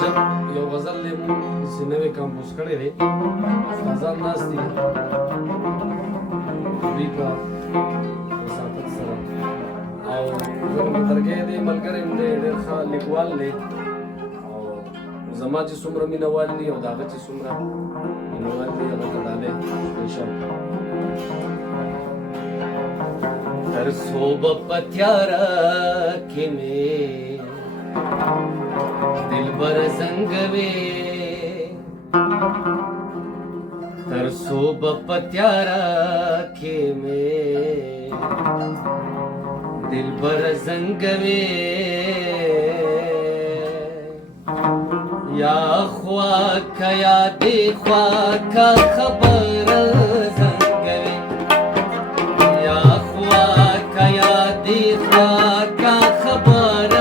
جب یو غزل له مون سینوي کمپوز کړی دی استادان ناس دي دوی په مسافت سره او زموږ ترګې دی ملګری هم دی ډېر ښه لیکوال دی او زما چې څومره مینهوال دي او د هغه چې څومره مینهوال دي هغه ته ډالۍ سپیشل تر صوبه په تیاره کې مې دلبر زنګوي تر صوبه په تیاره کې مې دلبر زنګوي یا خوا کا یا دی خوا کا خبر زنګوي یا خوا کا یا دی خوا کا خبر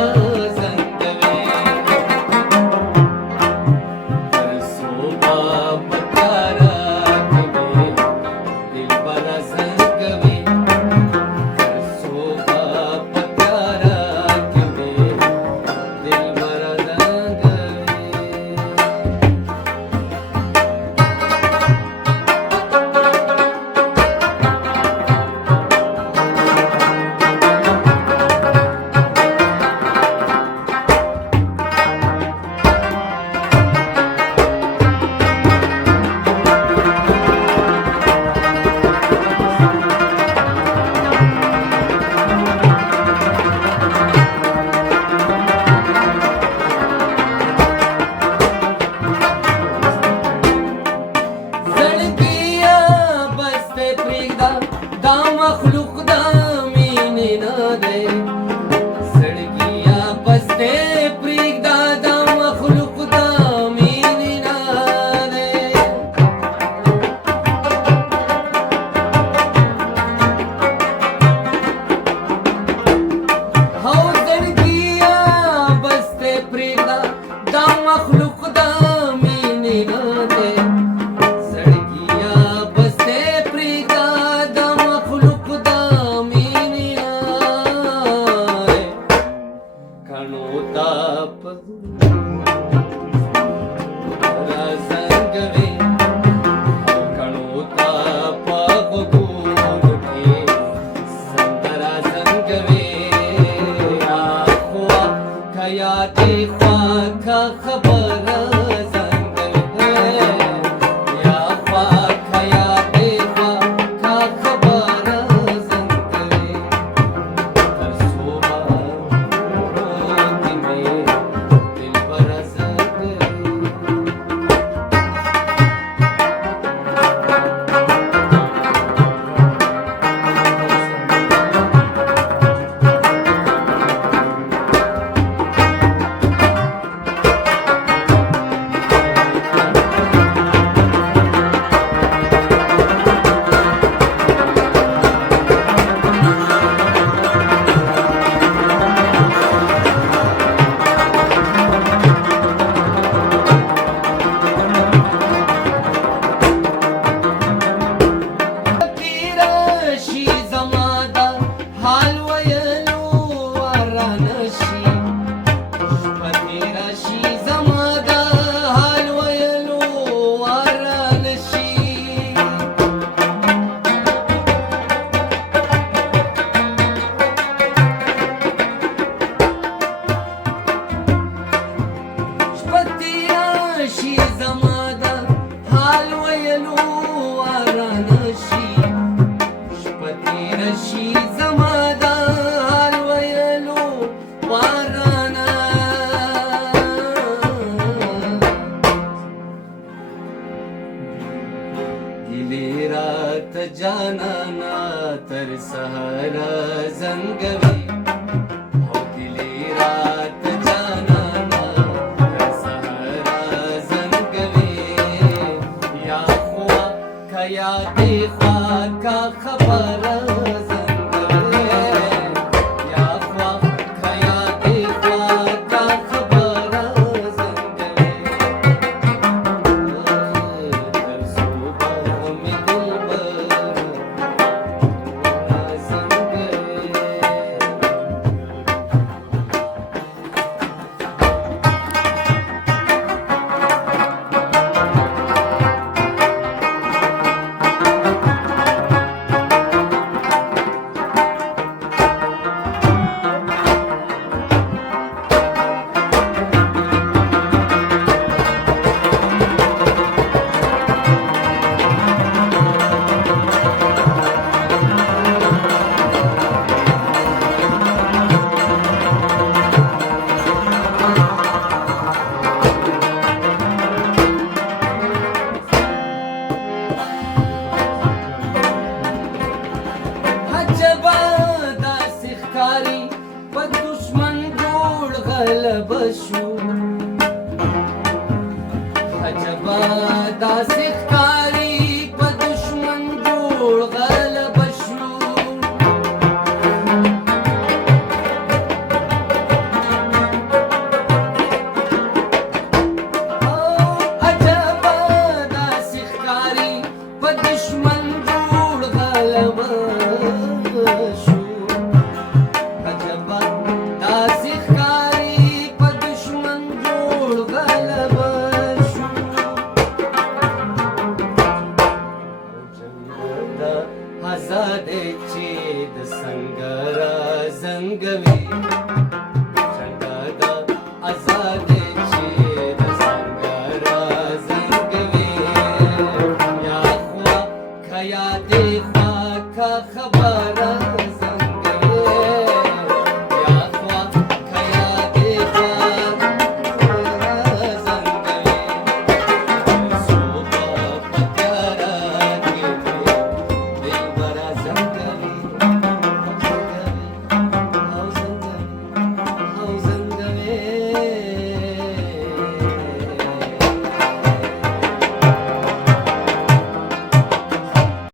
زنګوي تر صوبه په تیاره کې مې دلبر زنګوي تر صوبه په تیاره کې مې دلبر زنګوي زړګیا بس ته پرېږده دا مخلوق دا مینې نه دی زړګیا بس ته پرېږده دا مخلوق دا مینې نه دی هو زړګیا بس ته پرېږده دا مخلوق دا مینې نه دی زړګیا بس ته پرېږده دا مخلوق دا مینې نه دی کڼو ته په را زنګوي او کڼو ته په غوږونو کې سندره زنګوي یا خوا که یا دې خوا که خبره زنګوي یا خوا که یا دې خوا که خبره زنګوي تر صوبه کې مې دلبر زنګوي راشي زما د حال ویلو ورانه شي شپه راشي زما د حال ویلو ورانه شي شپه راشي زما د حال ویلو ورانه شي شپه راشي زما د حال ویلو ورانه ګیلې راته جانانا تر سهاره زنګوي او ګیلې راته جانانا تر سهاره زنګوي یا خوا که یا دې خوا که خبره زنګوي یا خوا که یا دې خوا که خبره زنګوي تر صوبه مې دلبر زنګوي داسې